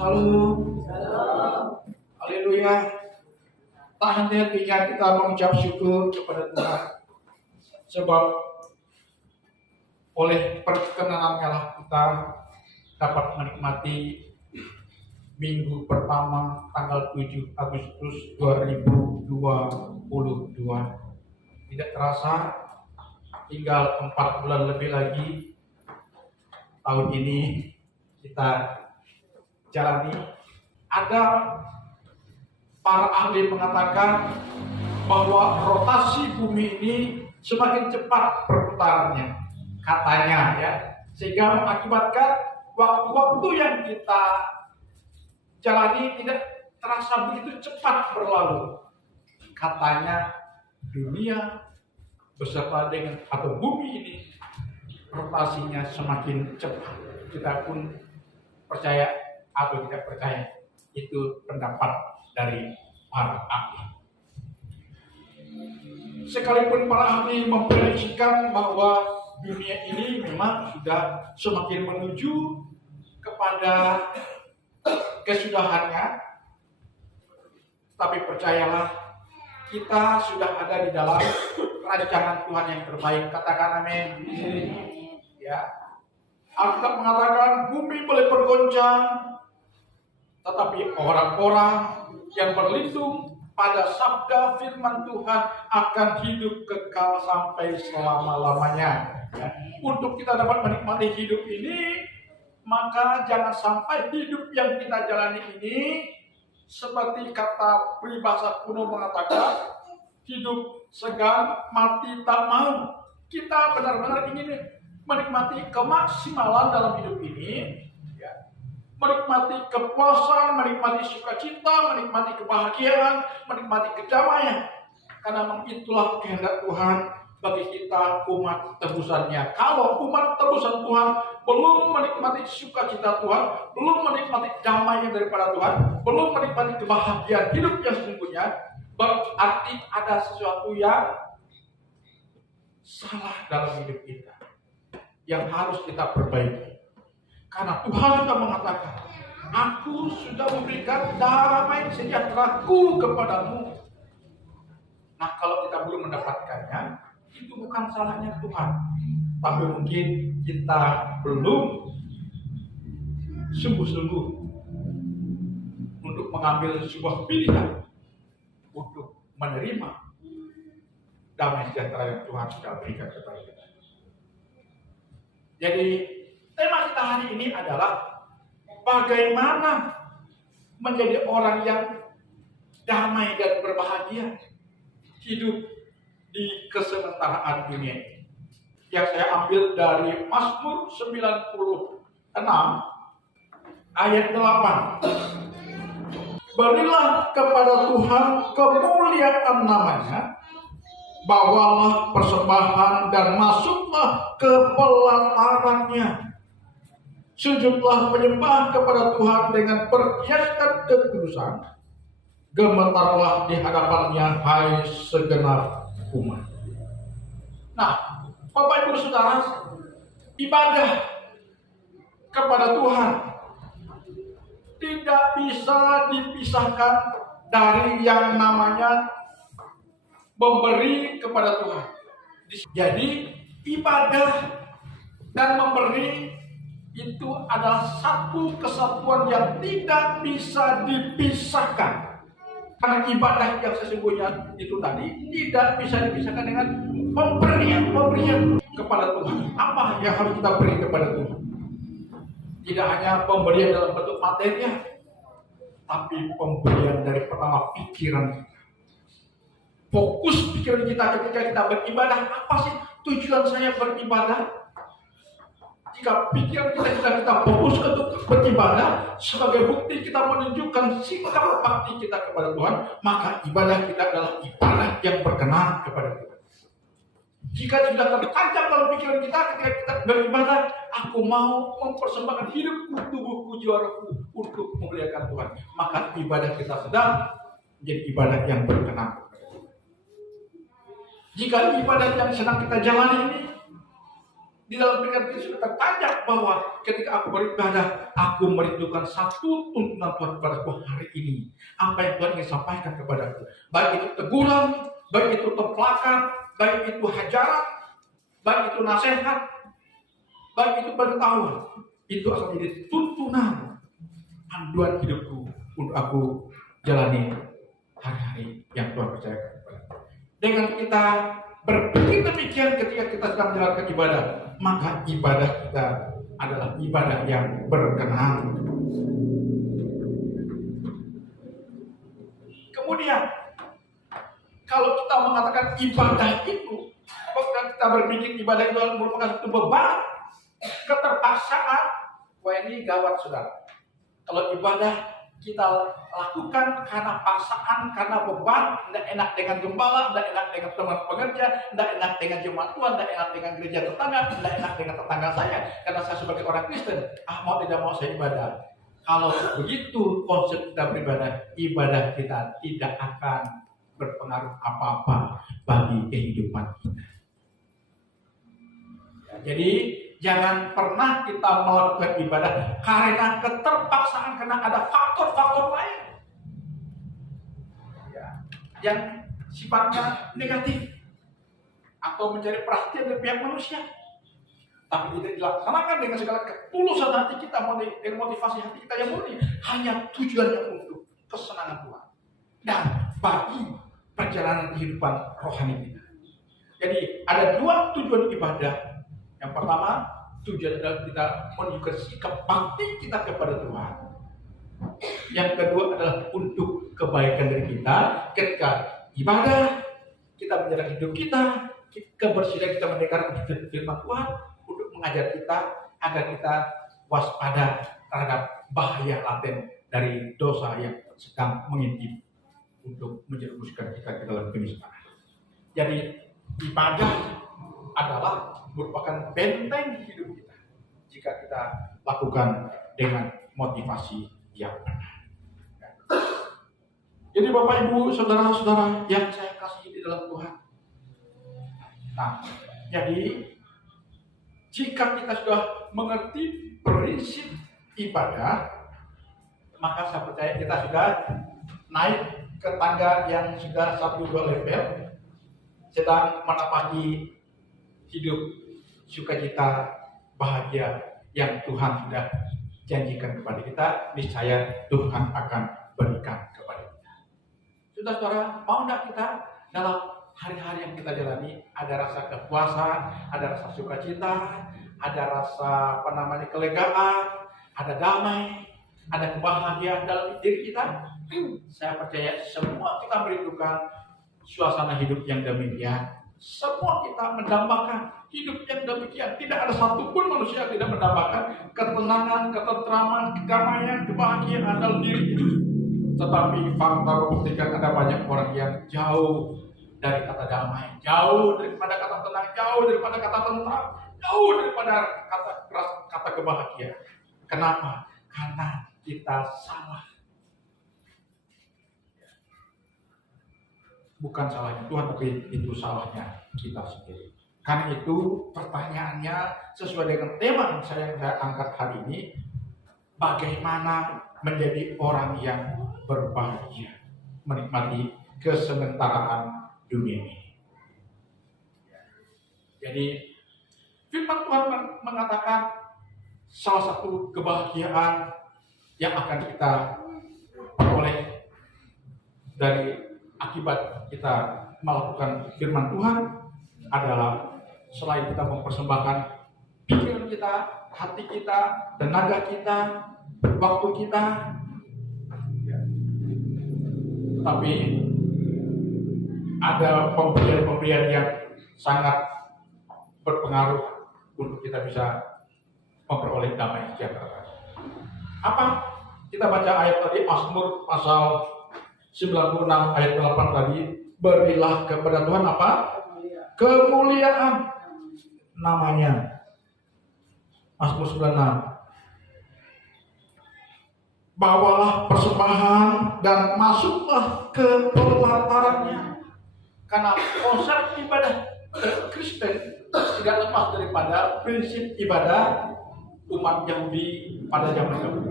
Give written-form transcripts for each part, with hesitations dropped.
Salam. Haleluya. Tak henti-hentinya kita mengucap syukur kepada Tuhan. Sebab oleh perkenanannya lah kita dapat menikmati minggu pertama tanggal 7 Agustus 2022. Tidak terasa tinggal 4 bulan lebih lagi tahun ini kita jalani. Ada para ahli mengatakan bahwa rotasi bumi ini semakin cepat perputarannya, katanya ya, sehingga mengakibatkan waktu-waktu yang kita jalani tidak terasa begitu cepat berlalu. Katanya dunia beserta dengan atau bumi ini rotasinya semakin cepat. Kita pun percaya atau tidak percaya, itu pendapat dari para ahli. Sekalipun para ahli memprediksikan bahwa dunia ini memang sudah semakin menuju kepada kesudahannya, tapi percayalah, kita sudah ada di dalam rancangan Tuhan yang terbaik. Katakan amin. Ya. Alkitab mengatakan bumi boleh bergoncang, tetapi orang-orang yang berlindung pada sabda firman Tuhan akan hidup kekal sampai selama-lamanya. Ya. Untuk kita dapat menikmati hidup ini, maka jangan sampai hidup yang kita jalani ini seperti kata peribahasa kuno mengatakan, hidup segan, mati tak mau. Kita benar-benar ingin menikmati kemaksimalan dalam hidup ini, ya. Menikmati kepuasan, menikmati sukacita, menikmati kebahagiaan, menikmati kedamaian. Karena memang itulah kehendak Tuhan bagi kita umat tebusannya. Kalau umat tebusan Tuhan belum menikmati sukacita Tuhan, belum menikmati damai daripada Tuhan, belum menikmati kebahagiaan hidup yang sesungguhnya, berarti ada sesuatu yang salah dalam hidup kita yang harus kita perbaiki. Karena Tuhan sudah mengatakan, aku sudah memberikan damai sejahtera-Ku kepadamu. Nah, kalau kita belum mendapatkannya, itu bukan salahnya Tuhan, tapi mungkin kita belum sungguh-sungguh untuk mengambil sebuah pilihan untuk menerima damai sejahtera yang Tuhan sudah berikan kepada kita. Jadi tema kita hari ini adalah bagaimana menjadi orang yang damai dan berbahagia hidup di kesementaraan dunia ini. Yang saya ambil dari Mazmur 96 ayat 8. Berilah kepada Tuhan kemuliaan namanya, bawalah persembahan dan masuklah ke pelatarannya. Sujudlah menyembah kepada Tuhan dengan perhiasan kekudusan. Gemetarlah di hadapannya, hai segenap umat. Nah, Bapak Ibu Saudara, ibadah kepada Tuhan tidak bisa dipisahkan dari yang namanya memberi kepada Tuhan. Jadi ibadah dan memberi itu adalah satu kesatuan yang tidak bisa dipisahkan. Karena ibadah yang sesungguhnya itu tadi tidak bisa dipisahkan dengan pemberian kepada Tuhan. Apa yang harus kita beri kepada Tuhan? Tidak hanya pemberian dalam bentuk material, tapi pemberian dari pertama pikiran kita. Fokus pikiran kita ketika kita beribadah, apa sih tujuan saya beribadah? Jika pikiran kita fokus untuk beribadah, sebagai bukti kita menunjukkan sikap bakti kita kepada Tuhan, maka ibadah kita adalah ibadah yang berkenan kepada Tuhan. Jika sudah tertancap dalam pikiran kita ketika kita beribadah, aku mau mempersembahkan hidupku, tubuhku, jiwaku untuk memuliakan Tuhan, maka ibadah kita sedang menjadi ibadah yang berkenan kepada Tuhan. Jika ibadah yang sedang kita jalani ini di dalam pikiran kita sudah tertancap bahwa ketika aku beribadah, aku merindukan satu tuntunan Tuhan kepadaku hari ini. Apa yang Tuhan ingin sampaikan kepadaku, baik itu teguran, baik itu templakan, baik itu hajaran, baik itu nasihat, baik itu pengetahuan, itu akan menjadi tuntunan panduan hidupku untuk aku jalani hari-hari yang Tuhan percayakan kepadaku. Dengan kita berpikir demikian ketika kita sedang menjalankan ibadah, maka ibadah kita adalah ibadah yang berkenan. Kemudian, kalau kita mengatakan ibadah itu, kalau kita berpikir ibadah itu merupakan satu beban, keterpaksaan, wah ini gawat saudara. Kalau ibadah kita lakukan karena paksaan, karena beban, tidak enak dengan gembala, tidak enak dengan teman pekerja, tidak enak dengan jemaat Tuhan, tidak enak dengan gereja tetangga, tidak enak dengan tetangga saya, karena saya sebagai orang Kristen, mau tidak mau saya ibadah. Kalau begitu konsep kita beribadah, ibadah kita tidak akan berpengaruh apa-apa bagi kehidupan kita. Ya, jadi jangan pernah kita melakukan ibadah karena keterpaksaan, karena ada faktor-faktor lain ya, yang sifatnya negatif atau mencari perhatian dari pihak manusia, tapi tidak dilaksanakan dengan segala ketulusan hati kita, dengan motivasi hati kita yang murni, hanya tujuannya untuk kesenangan Tuhan dan bagi perjalanan kehidupan rohani kita. Jadi ada dua tujuan ibadah. Yang pertama, tujuan adalah kita menunjukkan sikap bakti kita kepada Tuhan. Yang kedua adalah untuk kebaikan dari kita. Ketika ibadah, kita menyerahkan hidup kita, kebersihan kita mendengarkan firman Tuhan untuk mengajar kita agar kita waspada terhadap bahaya laten dari dosa yang sedang mengintip untuk menjerumuskan kita ke dalam keniscayaan. Jadi ibadah adalah merupakan benteng hidup kita jika kita lakukan dengan motivasi yang benar. Jadi Bapak Ibu, saudara-saudara yang saya kasihi di dalam Tuhan. Nah, jadi jika kita sudah mengerti prinsip ibadah, maka saya percaya kita sudah naik ke tangga yang sudah 1-2 level, sedang menapaki hidup sukacita bahagia yang Tuhan sudah janjikan kepada kita, niscaya Tuhan akan berikan kepada kita. Saudara-saudara, mau tidak kita dalam hari-hari yang kita jalani ada rasa kepuasan, ada rasa sukacita, ada rasa kelegaan, ada damai, ada kebahagiaan dalam diri kita? Saya percaya semua kita merindukan suasana hidup yang demikian. Semua kita mendambakan hidup yang demikian. Tidak ada satupun manusia yang tidak mendambakan ketenangan, ketentraman, kedamaian, kebahagiaan dalam diri. Tetapi fakta membuktikan ada banyak orang yang jauh dari kata damai, jauh daripada kata tenang, jauh daripada kata tentram, jauh daripada kata kebahagiaan. Kenapa? Karena kita salah. Bukan salahnya Tuhan, tapi itu salahnya kita sendiri. Karena itu pertanyaannya sesuai dengan tema yang saya angkat hari ini, bagaimana menjadi orang yang berbahagia, menikmati kesementaraan dunia ini. Jadi firman Tuhan mengatakan salah satu kebahagiaan yang akan kita peroleh dari akibat kita melakukan firman Tuhan adalah selain kita mempersembahkan pikiran kita, hati kita, tenaga kita, waktu kita, tapi ada pemberian-pemberian yang sangat berpengaruh untuk kita bisa memperoleh damai sejahtera. Apa? Kita baca ayat tadi, Mazmur pasal 96 ayat 8 tadi, berilah kepada Tuhan apa? Kemuliaan namanya. Mazmur 96. Bawalah persembahan dan masuklah ke pelatarannya. Karena konsep ibadah Kristen tidak lepas daripada prinsip ibadah umat Yahudi pada zaman dahulu.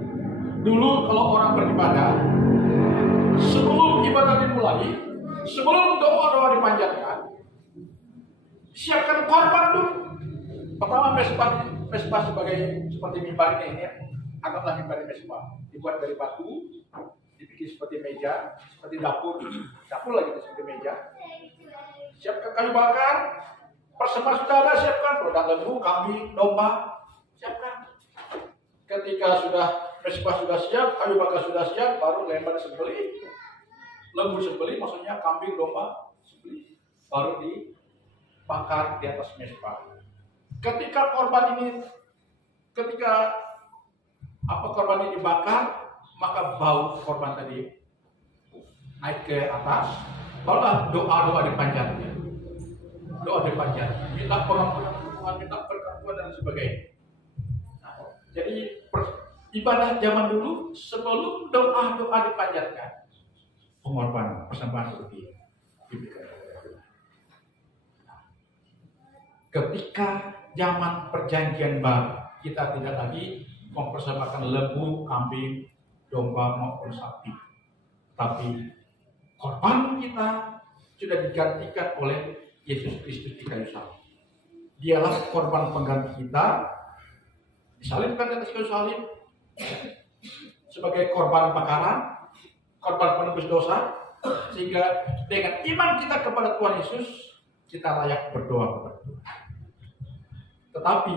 Dulu kalau orang beribadah, sebelum ibadah dimulai, sebelum doa-doa dipanjatkan, siapkan korban dulu. Pertama mesbah sebagai seperti mimbar ini anggaplah mimbar mesbah, dibuat dari batu, dibikin seperti meja, seperti dapur lagi seperti meja. Siapkan kayu bakar, persembahan sudah ada, siapkan produk lembu, kambing, domba, siapkan. Ketika mesbah sudah siap, kayu bakar sudah siap, baru lembar disembelih, lembu sembelih, maksudnya kambing, domba sembelih, baru dibakar di atas mesbah. Ketika korban ini dibakar, maka bau korban tadi naik ke atas, barulah doa-doa dipanjatkan. Doa dipanjatkan, minta pengampunan Tuhan, minta perkabungan dan sebagainya. Jadi ibadah zaman dulu sebelum doa-doa dipanjatkan, pengorbanan, persembahan lebih diberikan. Ketika zaman perjanjian baru, kita tidak lagi mempersembahkan lembu, kambing, domba maupun sapi, tapi korban kita sudah digantikan oleh Yesus Kristus di kayu salib. Dialah korban pengganti kita, disalibkan di atas kayu salib sebagai korban bakaran, korban penebus dosa, sehingga dengan iman kita kepada Tuhan Yesus, kita layak berdoa kepada Tuhan. Tetapi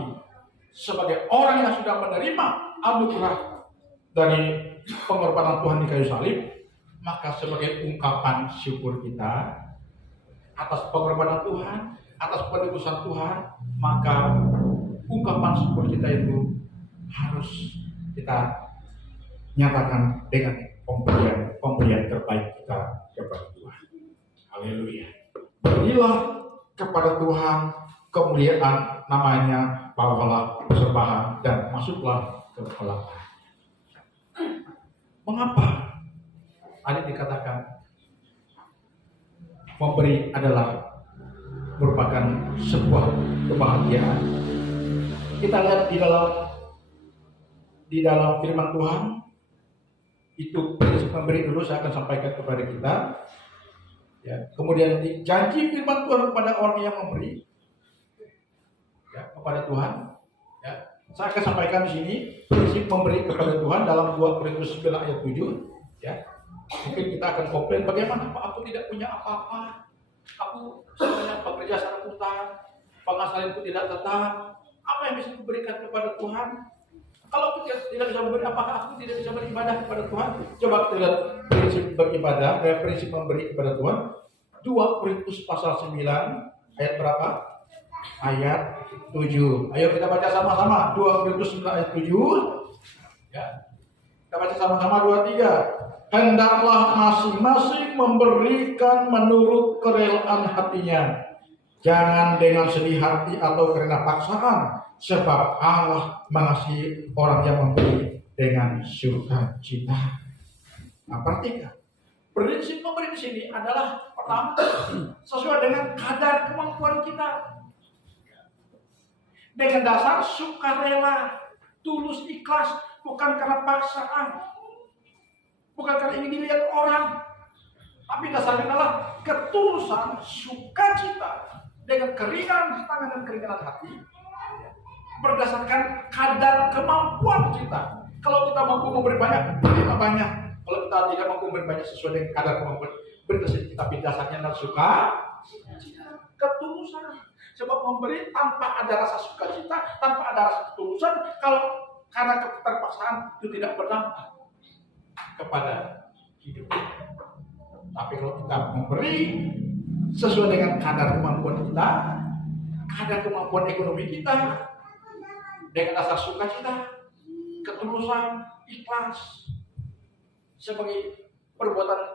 sebagai orang yang sudah menerima anugerah dari pengorbanan Tuhan di kayu salib, maka sebagai ungkapan syukur kita atas pengorbanan Tuhan, atas penebusan Tuhan, maka ungkapan syukur kita itu harus kita nyatakan dengan pemberian terbaik kita kepada Tuhan. Haleluya. Berilah kepada Tuhan kemuliaan, namanya bawalah persembahan dan masuklah ke dalam. Mengapa? Ada dikatakan memberi adalah merupakan sebuah kebahagiaan. Kita lihat di dalam firman Tuhan, itu prinsip memberi dulu saya akan sampaikan kepada kita. Ya, kemudian janji firman Tuhan kepada orang yang memberi, ya, kepada Tuhan. Ya, saya akan sampaikan di sini prinsip memberi kepada Tuhan dalam 2 Korintus 9 ayat 7. Ya, mungkin kita akan komplain, bagaimana Pak, aku tidak punya apa-apa, aku sebenarnya bekerja secara utang, penghasilanku tidak tetap, apa yang bisa kuberikan kepada Tuhan? Kalau kita tidak bisa memberi, apakah aku tidak bisa beribadah kepada Tuhan? Coba kita lihat prinsip beribadah, prinsip memberi kepada Tuhan. 2 Korintus pasal 9 ayat berapa? Ayat 7. Ayo kita baca sama-sama. 2 Korintus 9 ayat 7. Ya. Kita baca sama-sama 2, 3. Hendaklah masing-masing memberikan menurut kerelaan hatinya, jangan dengan sedih hati atau karena paksaan, sebab Allah mengasihi orang yang memberi dengan sukacita. Nah, perhatikan, prinsip memberi di sini adalah pertama sesuai dengan kadar kemampuan kita, dengan dasar sukarela, tulus, ikhlas, bukan karena paksaan. Bukan karena ingin dilihat orang, tapi dasarnya adalah ketulusan, sukacita dengan keringanan tangan dan keringanan hati, berdasarkan kadar kemampuan kita. Kalau kita mampu memberi banyak, berilah banyak. Kalau kita tidak mampu memberi banyak sesuai dengan kadar kemampuan, berilah sedikit, tapi dasarnya adalah sukacita, ketulusan. Sebab memberi tanpa ada rasa sukacita, tanpa ada rasa ketulusan, kalau karena keterpaksaan itu tidak berdampak kepada hidup. Tapi kalau kita memberi sesuai dengan kadar kemampuan kita, kadar kemampuan ekonomi kita, dengan dasar sukacita, ketulusan, ikhlas, sebagai perbuatan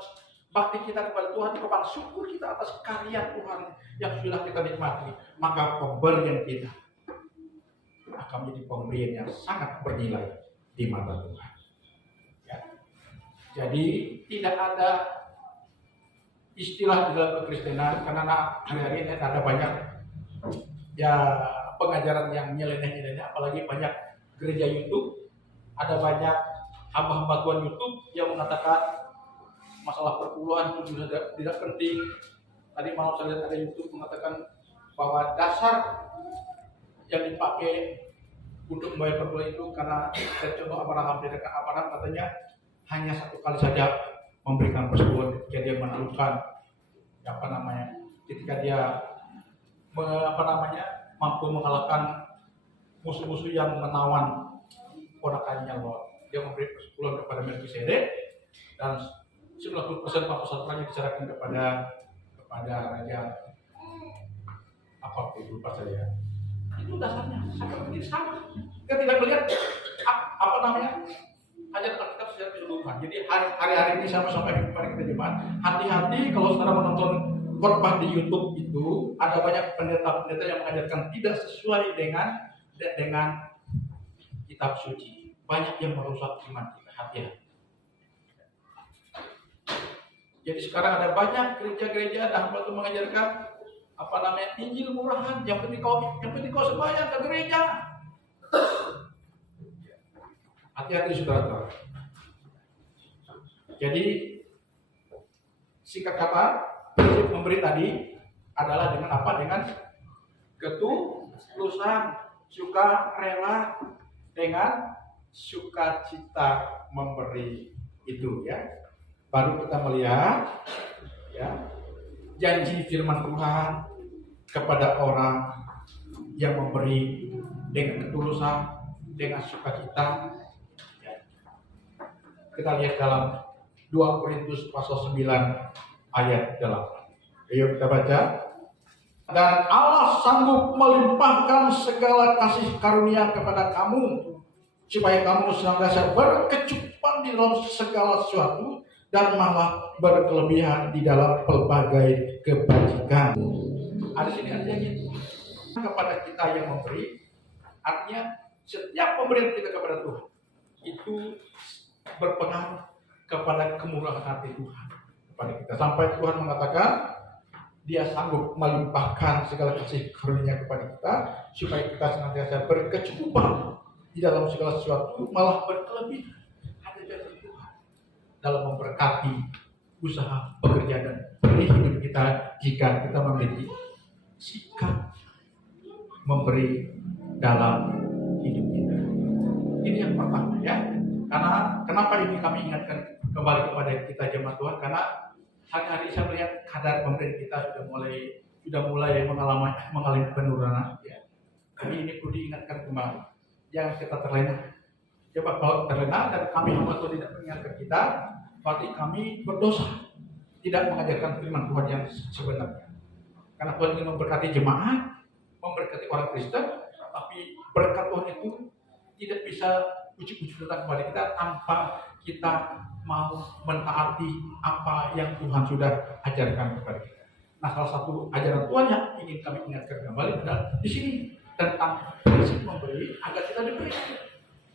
bakti kita kepada Tuhan, kepada syukur kita atas karya Tuhan yang sudah kita nikmati, maka pemberian kita akan menjadi pemberian yang sangat bernilai di mata Tuhan. Jadi tidak ada istilah di dalam kekristenan, karena hari-hari ini ada banyak ya pengajaran yang nyeleneh-nyeleneh, apalagi banyak gereja YouTube, ada banyak hamba-hamba Tuhan YouTube yang mengatakan masalah perpuluhan itu tidak penting. Tadi malam saya lihat ada YouTube mengatakan bahwa dasar yang dipakai untuk membayar perpuluhan itu karena saya contoh Abraham, di dekat Abraham katanya hanya satu kali saja memberikan perpuluhan ketika dia menaklukkan ketika dia mampu mengalahkan musuh-musuh yang menawan ponakannya Lot. Dia memberi persepuluhan kepada Melkisedek dan 90% pasal-pasalnya diserahkan kepada raja apa itu lupa saya. Itu dasarnya seperti sama. Kita tidak melihat hanya Alkitab secara keseluruhan. Jadi hari-hari ini sama sampai kepada kita jemaat. Hati-hati kalau saudara menonton khotbah di YouTube itu ada banyak pendeta-pendeta yang mengajarkan tidak sesuai dengan kitab suci. Banyak yang merusak iman kita. Hati-hati. Jadi sekarang ada banyak gereja-gereja dan hamba Tuhan mengajarkan Injil murahan. Yang penting kau sembahyang ke gereja. Hati-hati saudara. Jadi singkat kata, prinsip memberi tadi adalah dengan apa? Dengan ketulusan, sukarela, dengan sukacita memberi itu ya. Baru kita melihat ya janji firman Tuhan kepada orang yang memberi dengan ketulusan, dengan sukacita. Ya. Kita lihat dalam 2 Korintus pasal 9 ayat 8. Ayo kita baca. Dan Allah sanggup melimpahkan segala kasih karunia kepada kamu, supaya kamu senantiasa berkecukupan di dalam segala sesuatu dan malah berkelebihan di dalam pelbagai kebajikan. Ada sini artinya kepada kita yang memberi, artinya setiap pemberian kita kepada Tuhan itu berpengaruh kepada kemurahan hati Tuhan kepada kita. Sampai Tuhan mengatakan Dia sanggup melimpahkan segala kasih karunia kepada kita supaya kita senantiasa berkecukupan di dalam segala sesuatu, malah berkelebihan. Ada janji Tuhan dalam memberkati usaha, pekerjaan dan hidup kita jika kita memiliki sikap memberi dalam hidup kita. Ini yang pertama ya. Karena kenapa ini kami ingatkan kembali kepada kita jemaat Tuhan, karena hari-hari saya melihat kadar pemberian kita sudah mulai mengalami penurunan ya. Jadi ini perlu diingatkan kembali. Jangan kita terlena. Coba kalau terlena dan kami hamba Tuhan tidak mengingatkan kita, berarti kami berdosa, tidak mengajarkan firman Tuhan yang sebenarnya. Karena Tuhan ingin memberkati jemaat, memberkati orang Kristen, tapi berkat Tuhan itu tidak bisa ujuk-ujuk datang kepada kita tanpa kita mau mentaati apa yang Tuhan sudah ajarkan kepada kita. Nah, salah satu ajaran Tuhan yang ingin kami ingatkan kembali adalah di sini tentang prinsip memberi agar kita diberi.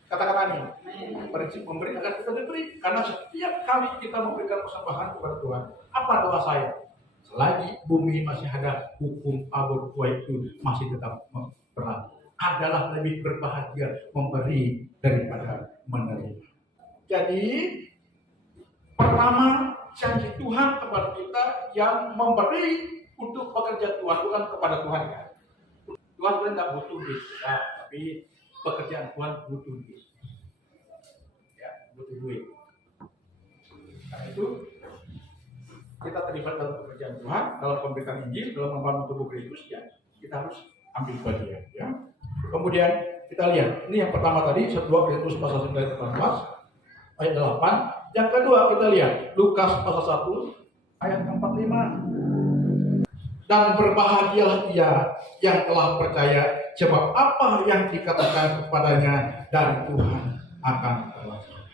Katakan amin. Prinsip memberi agar kita diberi. Karena setiap kali kita memberikan persembahan kepada Tuhan, apa doa saya? Selagi bumi masih ada, hukum abur tua itu masih tetap berlaku. Adalah lebih berbahagia memberi daripada menerima. Jadi pertama, janji Tuhan kepada kita yang memberi untuk pekerjaan Tuhan, bukan kepada Tuhan ya. Tuhan sebenarnya tidak butuh duit, ya, tapi pekerjaan Tuhan butuh duit. Ya, butuh duit. Karena itu kita terlibat dalam pekerjaan Tuhan, dalam pemberitaan Injil, dalam membangun tubuh Kristus, ya kita harus ambil bagian. Ya. Kemudian kita lihat, ini yang pertama tadi 1 Korintus pasal 9 ayat 8. Yang kedua kita lihat Lukas pasal 1 ayat 45. Dan berbahagialah ia yang telah percaya, sebab apa yang dikatakan kepadanya dari Tuhan akan terlaksana.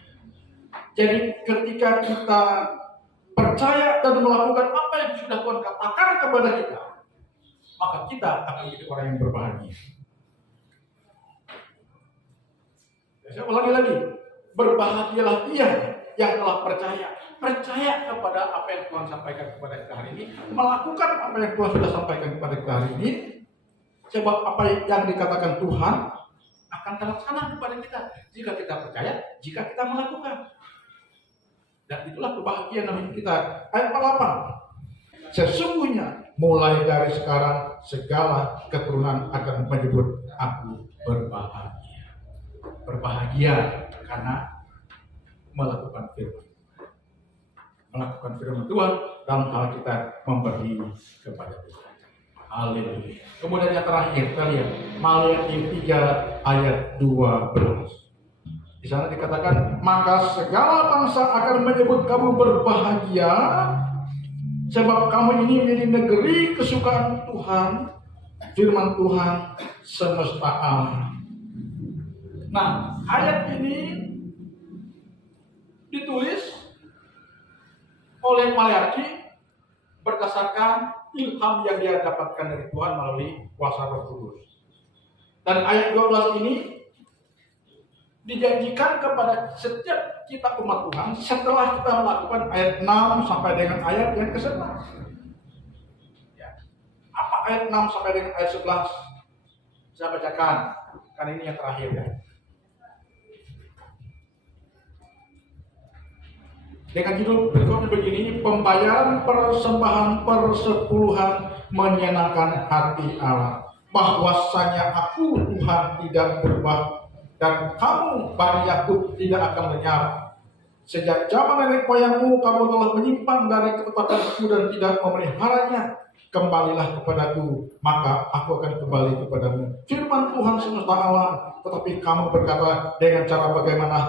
Jadi ketika kita percaya dan melakukan apa yang sudah Tuhan katakan kepada kita, maka kita akan menjadi orang yang berbahagia. Saya ulangi lagi, berbahagialah ia yang telah percaya kepada apa yang Tuhan sampaikan kepada kita hari ini, melakukan apa yang Tuhan sudah sampaikan kepada kita hari ini, sebab apa yang dikatakan Tuhan akan terlaksana kepada kita jika kita percaya, jika kita melakukan. Dan itulah kebahagiaan hidup kita. Ayat 8. Sesungguhnya mulai dari sekarang segala keturunan akan menyebut aku berbahagia. Berbahagia karena melakukan firman. Melakukan firman Tuhan dalam hal kita memberi kepada Tuhan. Haleluya. Kemudian yang terakhir kita lihat Maliaki 3 ayat 12. Di sana dikatakan, maka segala bangsa akan menyebut kamu berbahagia, sebab kamu ini menjadi negeri kesukaan Tuhan, firman Tuhan semesta alam. Nah, ayat ini ditulis oleh Maliaki berdasarkan ilham yang dia dapatkan dari Tuhan melalui kuasa Roh Kudus. Dan ayat 12 ini dijanjikan kepada setiap kita umat Tuhan setelah kita melakukan ayat 6 sampai dengan ayat yang ke-11. Ya. Apa ayat 6 sampai dengan ayat 11? Saya bacakan, karena ini yang terakhir ya. Dengan judul berikutnya begini, pembayaran persembahan persepuluhan menyenangkan hati Allah. Bahwasanya aku Tuhan tidak berubah dan kamu Bani Yakub tidak akan lenyap. Sejak zaman nenek moyangmu kamu telah menyimpang dari ketetapanku dan tidak memeliharanya. Kembalilah kepadaku, maka aku akan kembali kepadamu. Firman Tuhan semesta alam. Tetapi kamu berkata, dengan cara bagaimanakah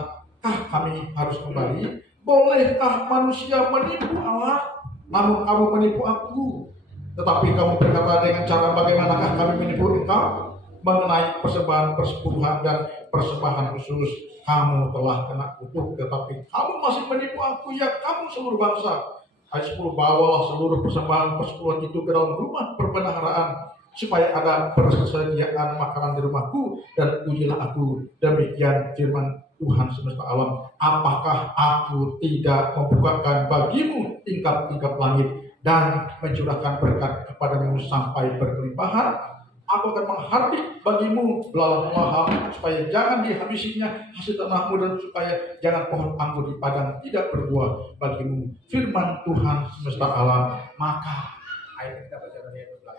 kami harus kembali? Bolehkah manusia menipu Allah? Namun kamu menipu aku. Tetapi kamu berkata, dengan cara bagaimanakah kami menipu engkau? Mengenai persembahan persepuluhan dan persembahan khusus, kamu telah kena kutuk, tetapi kamu masih menipu aku, ya kamu seluruh bangsa. Ayat 10, bawalah seluruh persembahan persepuluhan itu ke dalam rumah perbendaharaan, supaya ada persediaan makanan di rumahku, dan ujilah aku. Demikian firman Tuhan semesta alam. Apakah aku tidak membukakan bagimu tingkap-tingkap langit dan mencurahkan berkat kepadamu sampai berkelimpahan? Aku akan menghardik bagimu belalang mahal, supaya jangan dihabisinya hasil tanahmu, dan supaya jangan pohon anggur di padang tidak berbuah bagimu. Firman Tuhan semesta alam. Maka ayat kita baca dari ayat 12.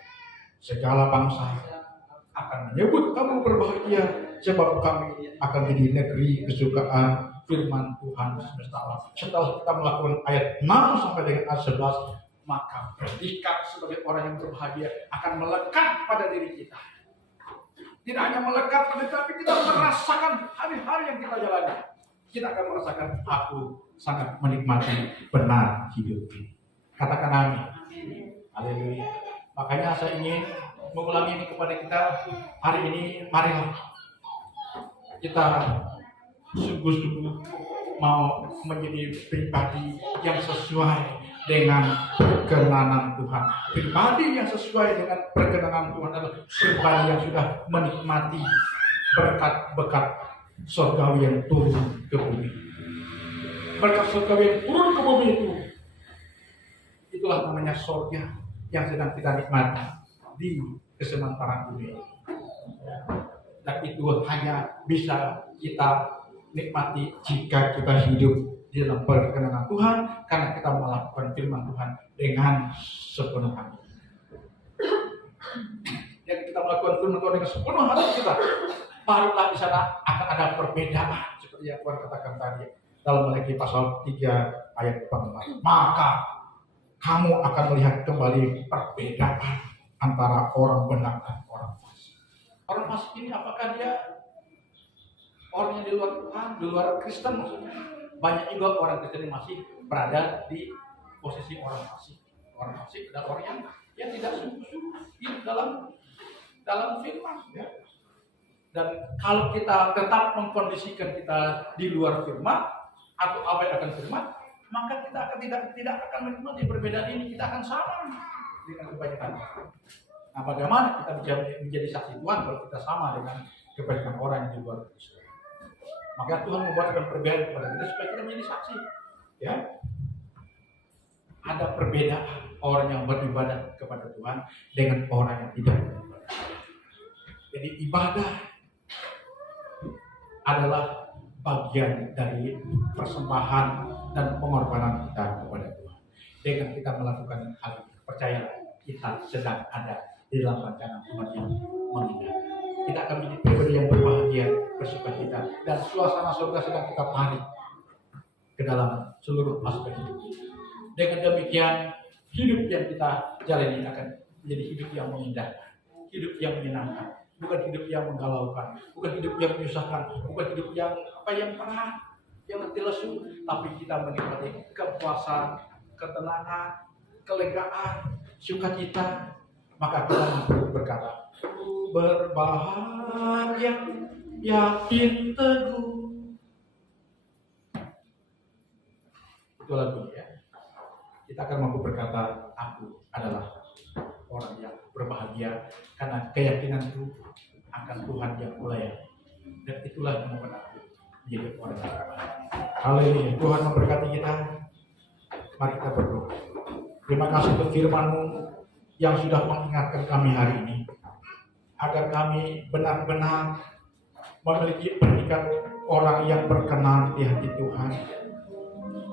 Segala bangsa akan menyebut kamu berbahagia, sebab kami akan jadi negeri kesukaan, firman Tuhan semesta alam. Setelah kita melakukan ayat 6 sampai dengan ayat 11, maka predikat sebagai orang yang berbahagia akan melekat pada diri kita. Tidak hanya melekat pada, tapi kita merasakan hari-hari yang kita jalani. Kita akan merasakan, aku sangat menikmati benar hidup ini. Katakan amin. Haleluya. Makanya saya ingin mengulangi ini kepada kita hari ini. Marilah kita sungguh-sungguh mau menjadi pribadi yang sesuai dengan perkenanan Tuhan. Pribadi yang sesuai dengan perkenanan Tuhan adalah pribadi yang sudah menikmati berkat-berkat surgawi yang turun ke bumi. Berkat surgawi yang turun ke bumi itulah namanya surga yang sedang kita nikmati di kesementaraan dunia. Dan itu hanya bisa kita nikmati jika kita hidup di dalam perkenanan Tuhan, karena kita melakukan firman Tuhan dengan sepenuh hati. Yang kita melakukan firman Tuhan dengan sepenuh hati kita, barulah di sana akan ada perbedaan seperti yang Tuhan katakan tadi dalam Maliaki pasal 3 ayat 14. Maka kamu akan melihat kembali perbedaan antara orang benar dan orang fasik. Orang fasik ini apakah dia orang yang di luar Tuhan, di luar Kristen maksudnya? Banyak juga orang Kristen yang masih berada di posisi orang fasik. Orang fasik adalah orang yang tidak sungguh-sungguh hidup dalam firman. Ya. Dan kalau kita tetap mengkondisikan kita di luar firman atau abai akan firman, maka kita akan tidak akan menikmati perbedaan ini. Kita akan sama dengan kebanyakan. Nah, bagaimana kita bisa menjadi saksi Tuhan kalau kita sama dengan kebanyakan orang yang di luar Kristen? Maka Tuhan membuatkan perbedaan kepada kita supaya kita menjadi saksi. Ya, ada perbedaan orang yang beribadah kepada Tuhan dengan orang yang tidak beribadah. Jadi ibadah adalah bagian dari persembahan dan pengorbanan kita kepada Tuhan. Dengan kita melakukan hal ini, percaya kita sedang ada di dalam rancangan Tuhan yang mengindah. Kita akan menjadi pribadi yang berbahagia, bersukacita, dan suasana surga sedang kita tarik ke dalam seluruh aspek hidup kita. Dengan demikian, hidup yang kita jalani akan menjadi hidup yang mengindahkan, hidup yang menyenangkan, bukan hidup yang menggalaukan, bukan hidup yang menyusahkan, bukan hidup yang berat, yang letih lesu, tapi kita menikmati kepuasan, ketenangan, kelegaan, sukacita. Maka kita mampu berkata, berbahagia, yakin teguh. Itu lagunya. Kita akan mampu berkata, aku adalah orang yang berbahagia karena keyakinanku akan Tuhan yang mulia, dan itulah yang membuat aku menjadi orang yang berbahagia. Haleluya. Tuhan memberkati kita. Mari kita berdoa. Terima kasih untuk firman-Mu yang sudah mengingatkan kami hari ini, agar kami benar-benar memiliki predikat orang yang berkenan di hati Tuhan.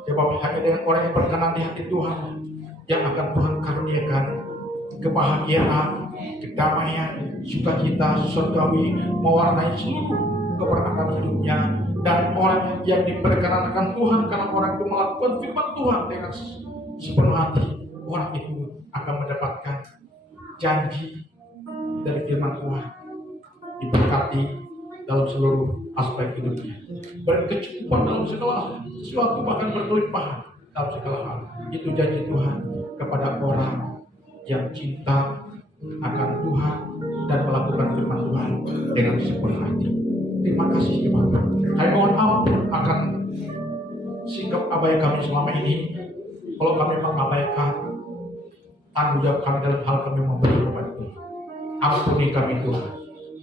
Sebab hanya dengan orang yang berkenan di hati Tuhan yang akan Tuhan karuniakan kebahagiaan, kedamaian, sukacita surgawi mewarnai seluruh keberkatan hidupnya. Dan orang yang diperkenankan Tuhan karena orang itu melakukan firman Tuhan dengan sepenuh hati, orang itu akan mendapatkan janji dari firman Tuhan, diberkati dalam seluruh aspek hidupnya, berkecukupan dalam segala sesuatu, bahkan berkelimpahan dalam segala hal. Itu janji Tuhan kepada orang yang cinta akan Tuhan dan melakukan firman Tuhan dengan sepenuh hati. Terima kasih Tuhan. Kami mohon ampun akan sikap abai kami selama ini. Kalau kami mengabaikan tanggung jawab kami dalam hal kami memberi kepada Tuhan, ampuni kami Tuhan.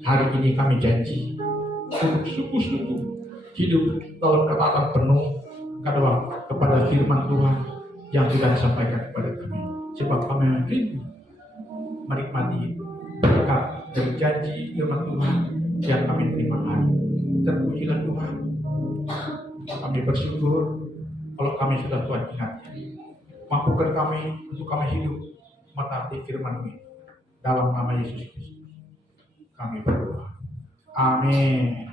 Hari ini kami janji untuk sungguh-sungguh hidup dalam ketaatan penuh kepada firman Tuhan yang sudah disampaikan kepada kami. Sebab kami rindu menikmati berkat dari janji firman Tuhan yang kami terima hari. Terpujilah Tuhan. Kami bersyukur kalau kami sudah Tuhan ingatkan. Mampukan kami untuk kami hidup mentaati firman-Mu. Dalam nama Yesus Kristus kami berdoa. Amin.